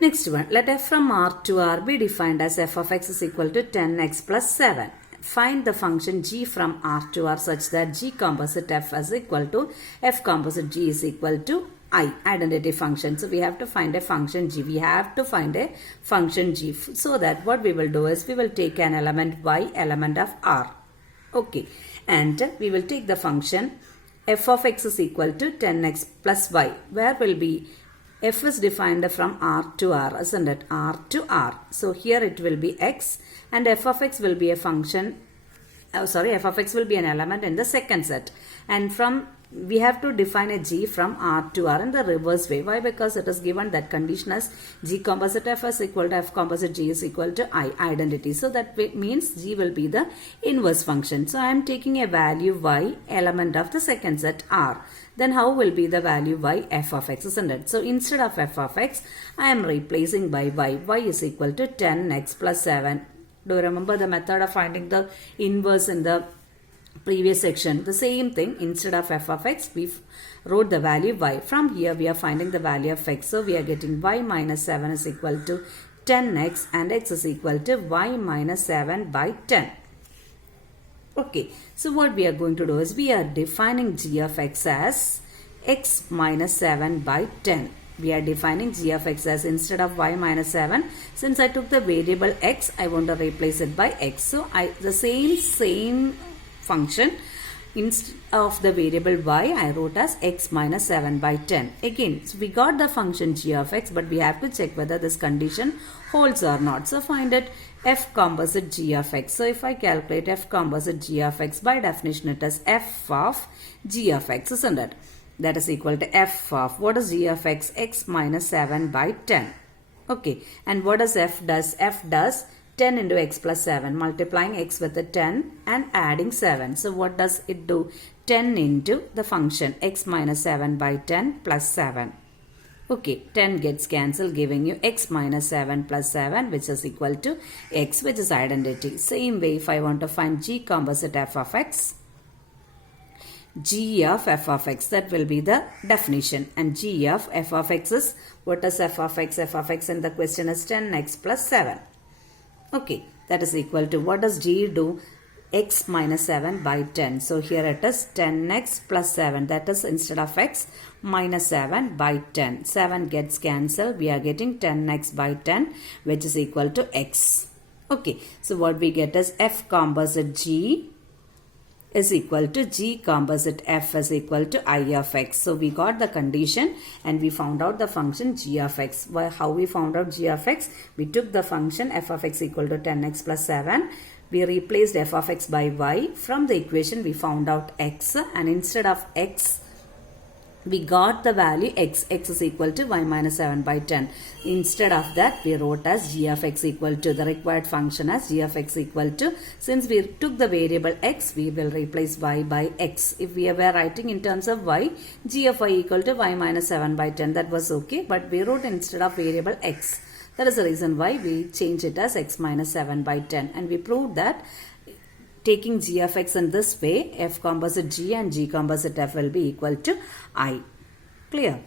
Next one, let f from R to R be defined as f of x is equal to 10x plus 7. Find the function g from R to R such that g composite f is equal to f composite g is equal to I, identity function. So we have to find a function g. We have to find a function g. So that what we will do is we will take an element y, element of R. Okay. And we will take the function f of x is equal to 10x plus y. Where will be f is defined from R to R, isn't it? R to R. So here it will be x and f of x will be a function, f of x will be an element in the second set. And from, we have to define a g from R to R in the reverse way. Why? Because it is given that condition as g composite f is equal to f composite g is equal to I, identity. So that means g will be the inverse function. So I am taking a value y, element of the second set R. Then how will be the value y, f of x, isn't it? So instead of f of x, I am replacing by y. Y is equal to 10x plus 7. Do you remember the method of finding the inverse in the previous section? The same thing, instead of f of x, we wrote the value y. From here, we are finding the value of x. So we are getting y minus 7 is equal to 10x and x is equal to y minus 7 by 10. Okay, so what we are going to do is we are defining g of x as x minus 7 by 10. We are defining g of x as, instead of y minus 7, since I took the variable x, I want to replace it by x. So the same function, instead of the variable y, I wrote as x minus 7 by 10. Again, so we got the function g of x, but we have to check whether this condition holds or not. So find it f composite g of x. So if I calculate f composite g of x, by definition it is f of g of x, isn't it? That is equal to f of, what is g of x? X minus 7 by 10. Okay, and what does f does? F does 10 into x plus 7, multiplying x with the 10 and adding 7. So what does it do? 10 into the function x minus 7 by 10 plus 7. Okay, 10 gets cancelled, giving you x minus 7 plus 7, which is equal to x, which is identity. Same way, if I want to find g composite f of x, g of f of x, that will be the definition. And g of f of x is, what is f of x? F of x in the question is 10x plus 7. Okay, that is equal to, what does g do? X minus 7 by 10. So here it is 10x plus 7. That is, instead of x, minus 7 by 10. 7 gets cancelled. We are getting 10x by 10, which is equal to x. Okay, so what we get is f composite g is equal to g composite f is equal to I of x. So we got the condition and we found out the function g of x. Well, how we found out g of x? We took the function f of x equal to 10x plus 7. We replaced f of x by y. From the equation we found out x, and instead of x, we got the value x. X is equal to y minus 7 by 10. Instead of that, we wrote as g of x equal to the required function as g of x equal to, since we took the variable x, we will replace y by x. If we were writing in terms of y, g of y equal to y minus 7 by 10, that was okay. But we wrote instead of variable x. That is the reason why we change it as x minus 7 by 10. And we proved that taking g of x in this way, f composite g and g composite f will be equal to I. Clear?